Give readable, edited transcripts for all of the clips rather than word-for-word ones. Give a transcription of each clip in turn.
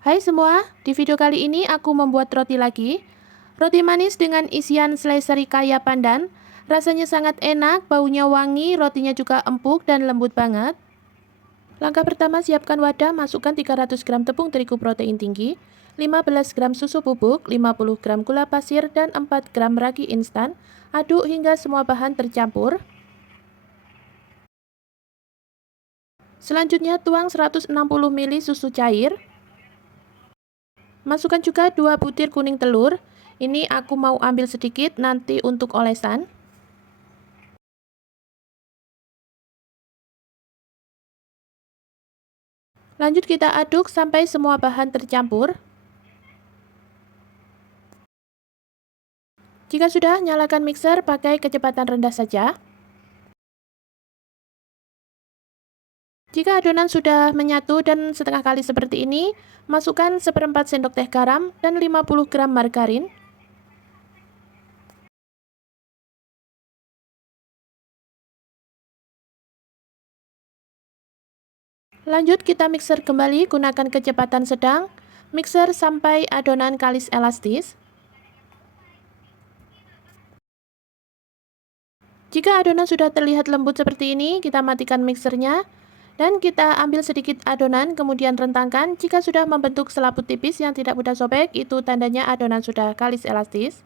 Hai semua, di video kali ini aku membuat roti lagi. Roti manis dengan isian selai serikaya pandan. Rasanya sangat enak, baunya wangi, rotinya juga empuk dan lembut banget. Langkah pertama, siapkan wadah, masukkan 300 gram tepung terigu protein tinggi, 15 gram susu bubuk, 50 gram gula pasir, dan 4 gram ragi instan. Aduk hingga semua bahan tercampur. Selanjutnya tuang 160 ml susu cair. Masukkan juga 2 butir kuning telur. Ini aku mau ambil sedikit nanti untuk olesan. Lanjut kita aduk sampai semua bahan tercampur. Jika sudah, nyalakan mixer pakai kecepatan rendah saja. Jika adonan sudah menyatu dan setengah kali seperti ini, masukkan 1/4 sendok teh garam dan 50 gram margarin. Lanjut kita mixer kembali, gunakan kecepatan sedang. Mixer sampai adonan kalis elastis. Jika adonan sudah terlihat lembut seperti ini, kita matikan mixernya. Dan kita ambil sedikit adonan, kemudian rentangkan. Jika sudah membentuk selaput tipis yang tidak mudah sobek, itu tandanya adonan sudah kalis elastis.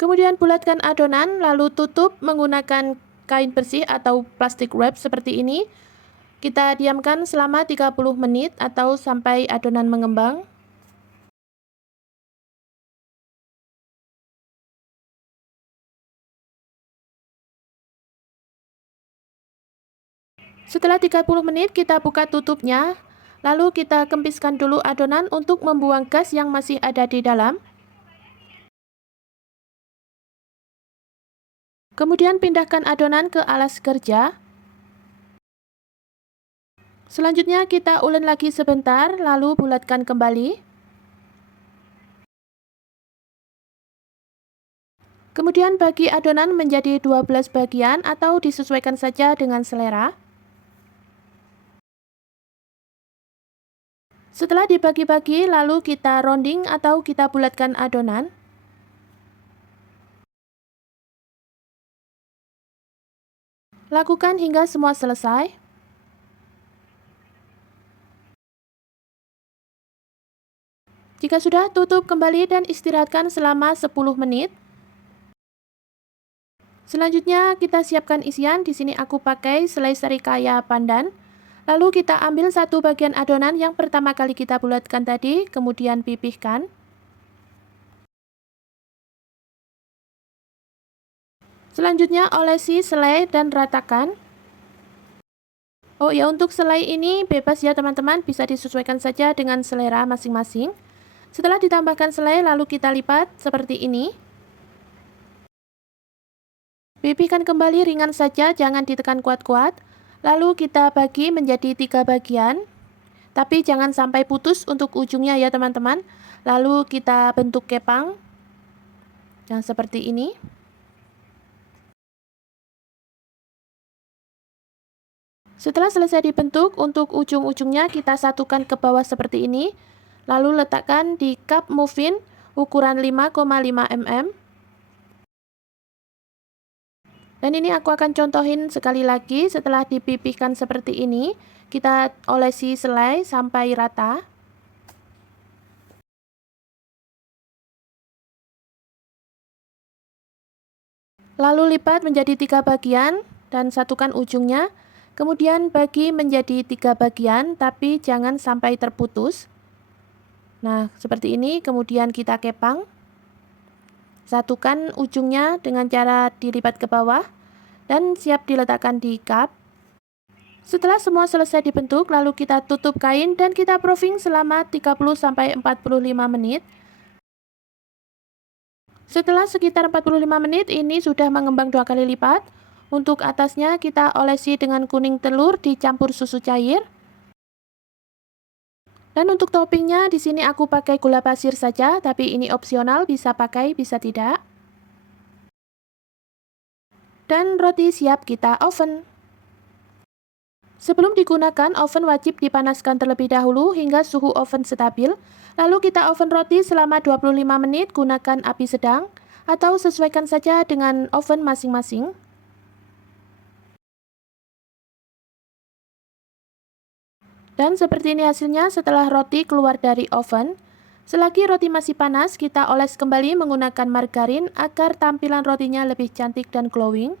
Kemudian bulatkan adonan, lalu tutup menggunakan kain bersih atau plastik wrap seperti ini. Kita diamkan selama 30 menit atau sampai adonan mengembang. Setelah 30 menit kita buka tutupnya, lalu kita kempiskan dulu adonan untuk membuang gas yang masih ada di dalam. Kemudian pindahkan adonan ke alas kerja. Selanjutnya kita ulek lagi sebentar, lalu bulatkan kembali. Kemudian bagi adonan menjadi 12 bagian atau disesuaikan saja dengan selera. Setelah dibagi-bagi, lalu kita rounding atau kita bulatkan adonan. Lakukan hingga semua selesai. Jika sudah, tutup kembali dan istirahatkan selama 10 menit. Selanjutnya kita siapkan isian. Di sini aku pakai selai serikaya pandan. Lalu kita ambil satu bagian adonan yang pertama kali kita bulatkan tadi, kemudian pipihkan. Selanjutnya olesi selai dan ratakan. Oh ya, untuk selai ini bebas ya teman-teman, bisa disesuaikan saja dengan selera masing-masing. Setelah ditambahkan selai, lalu kita lipat seperti ini. Pipihkan kembali ringan saja, jangan ditekan kuat-kuat. Lalu kita bagi menjadi 3 bagian. Tapi jangan sampai putus untuk ujungnya ya teman-teman. Lalu kita bentuk kepang. Nah, seperti ini. Setelah selesai dibentuk, untuk ujung-ujungnya kita satukan ke bawah seperti ini. Lalu letakkan di cup muffin ukuran 5,5 mm. Dan ini aku akan contohin sekali lagi. Setelah dipipihkan seperti ini, kita olesi selai sampai rata. Lalu lipat menjadi 3 bagian dan satukan ujungnya. Kemudian bagi menjadi 3 bagian, tapi jangan sampai terputus. Nah, seperti ini. Kemudian kita kepang. Satukan ujungnya dengan cara dilipat ke bawah dan siap diletakkan di cup. Setelah semua selesai dibentuk, lalu kita tutup kain dan kita proofing selama 30-45 menit. Setelah sekitar 45 menit, ini sudah mengembang 2 kali lipat. Untuk atasnya kita olesi dengan kuning telur dicampur susu cair. Dan untuk toppingnya di sini aku pakai gula pasir saja, tapi ini opsional, bisa pakai, bisa tidak. Dan roti siap kita oven. Sebelum digunakan, oven wajib dipanaskan terlebih dahulu hingga suhu oven stabil. Lalu kita oven roti selama 25 menit, gunakan api sedang atau sesuaikan saja dengan oven masing-masing. Dan seperti ini hasilnya setelah roti keluar dari oven. Selagi roti masih panas, kita oles kembali menggunakan margarin agar tampilan rotinya lebih cantik dan glowing.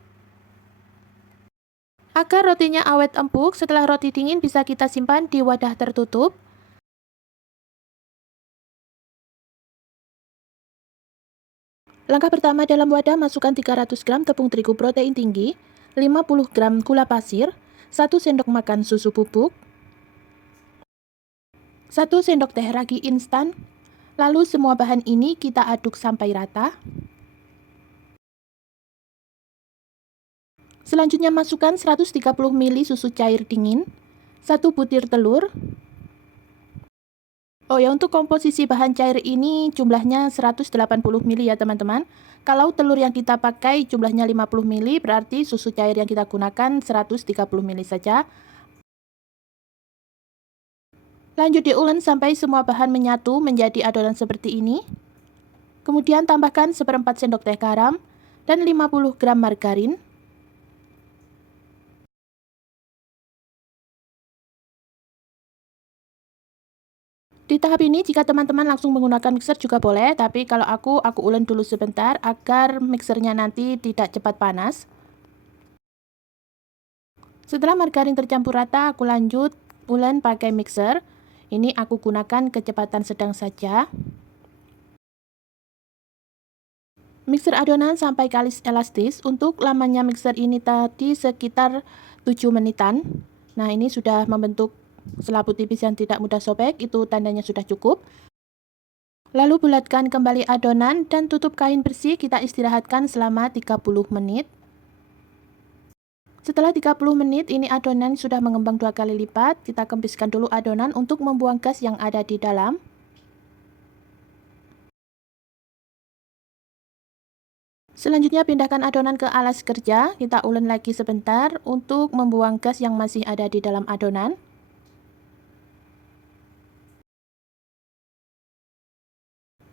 Agar rotinya awet empuk, setelah roti dingin bisa kita simpan di wadah tertutup. Langkah pertama, dalam wadah masukkan 300 gram tepung terigu protein tinggi, 50 gram gula pasir, 1 sendok makan susu bubuk, 1 sendok teh ragi instan. Lalu semua bahan ini kita aduk sampai rata. Selanjutnya masukkan 130 ml susu cair dingin, 1 butir telur. Oh ya, untuk komposisi bahan cair ini jumlahnya 180 ml ya teman-teman. Kalau telur yang kita pakai jumlahnya 50 ml, berarti susu cair yang kita gunakan 130 ml saja. Lanjut diulek sampai semua bahan menyatu menjadi adonan seperti ini. Kemudian tambahkan 1/4 sendok teh garam dan 50 gram margarin. Di tahap ini jika teman-teman langsung menggunakan mixer juga boleh, tapi kalau aku ulek dulu sebentar agar mixernya nanti tidak cepat panas. Setelah margarin tercampur rata, aku lanjut ulek pakai mixer. Ini aku gunakan kecepatan sedang saja. Mixer adonan sampai kalis elastis. Untuk lamanya mixer ini tadi sekitar 7 menitan. Nah, ini sudah membentuk selaput tipis yang tidak mudah sobek, itu tandanya sudah cukup. Lalu bulatkan kembali adonan dan tutup kain bersih, kita istirahatkan selama 30 menit. Setelah 30 menit, ini adonan sudah mengembang 2 kali lipat. Kita kempiskan dulu adonan untuk membuang gas yang ada di dalam. Selanjutnya pindahkan adonan ke alas kerja, kita ulek lagi sebentar untuk membuang gas yang masih ada di dalam adonan.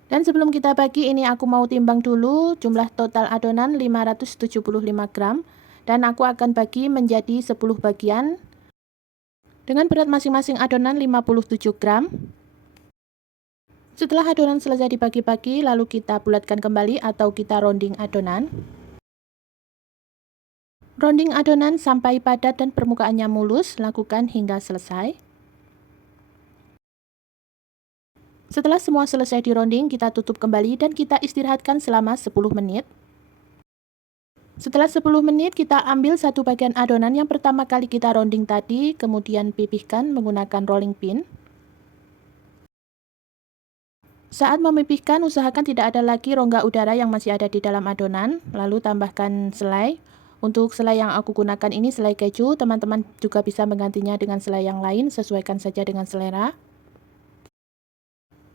Dan sebelum kita bagi, ini aku mau timbang dulu jumlah total adonan 575 gram. Dan aku akan bagi menjadi 10 bagian. Dengan berat masing-masing adonan 57 gram. Setelah adonan selesai dibagi-bagi, lalu kita bulatkan kembali atau kita rounding adonan. Rounding adonan sampai padat dan permukaannya mulus, lakukan hingga selesai. Setelah semua selesai di rounding, kita tutup kembali dan kita istirahatkan selama 10 menit. Setelah 10 menit, kita ambil satu bagian adonan yang pertama kali kita rounding tadi, kemudian pipihkan menggunakan rolling pin. Saat memipihkan, usahakan tidak ada lagi rongga udara yang masih ada di dalam adonan, lalu tambahkan selai. Untuk selai yang aku gunakan ini selai keju, teman-teman juga bisa menggantinya dengan selai yang lain, sesuaikan saja dengan selera.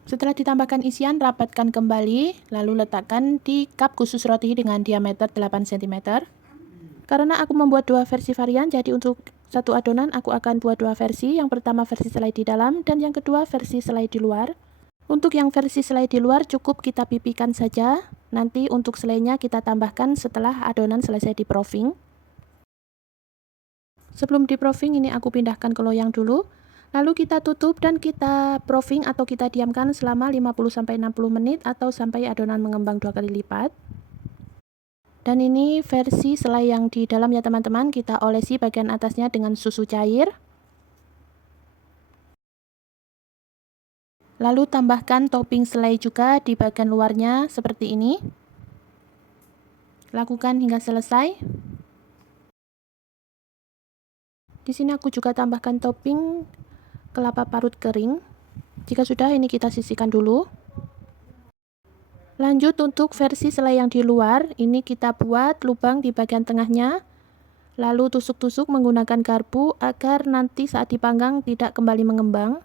Setelah ditambahkan isian, rapatkan kembali, lalu letakkan di cup khusus roti dengan diameter 8 cm. Karena aku membuat dua versi varian, jadi untuk satu adonan aku akan buat dua versi. Yang pertama versi selai di dalam dan yang kedua versi selai di luar. Untuk yang versi selai di luar cukup kita pipihkan saja. Nanti untuk selainya kita tambahkan setelah adonan selesai di proofing. Sebelum di proofing ini aku pindahkan ke loyang dulu. Lalu kita tutup dan kita proofing atau kita diamkan selama 50-60 menit atau sampai adonan mengembang 2 kali lipat. Dan ini versi selai yang di dalam ya teman-teman, kita olesi bagian atasnya dengan susu cair. Lalu tambahkan topping selai juga di bagian luarnya seperti ini. Lakukan hingga selesai. Di sini aku juga tambahkan topping kelapa parut kering. Jika sudah, ini kita sisihkan dulu. Lanjut untuk versi selai yang di luar, ini kita buat lubang di bagian tengahnya. Lalu tusuk-tusuk menggunakan garpu agar nanti saat dipanggang tidak kembali mengembang.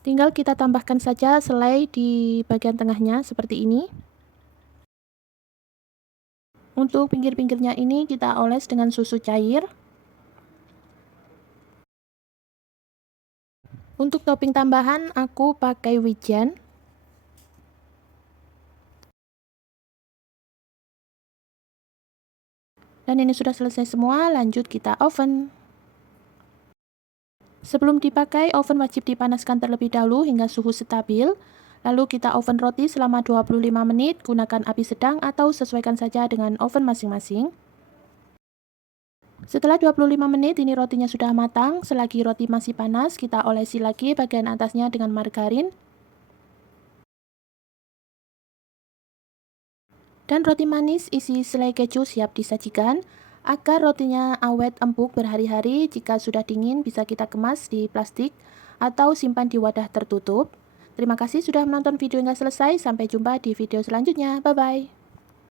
Tinggal kita tambahkan saja selai di bagian tengahnya seperti ini. Untuk pinggir-pinggirnya ini kita oles dengan susu cair. Untuk topping tambahan aku pakai wijen. Dan ini sudah selesai semua, lanjut kita oven. Sebelum dipakai, oven wajib dipanaskan terlebih dahulu hingga suhu stabil. Lalu kita oven roti selama 25 menit, gunakan api sedang atau sesuaikan saja dengan oven masing-masing. Setelah 25 menit ini rotinya sudah matang, selagi roti masih panas, kita olesi lagi bagian atasnya dengan margarin. Dan roti manis isi selai keju siap disajikan. Agar rotinya awet empuk berhari-hari, jika sudah dingin bisa kita kemas di plastik atau simpan di wadah tertutup. Terima kasih sudah menonton video hingga selesai, sampai jumpa di video selanjutnya, bye-bye.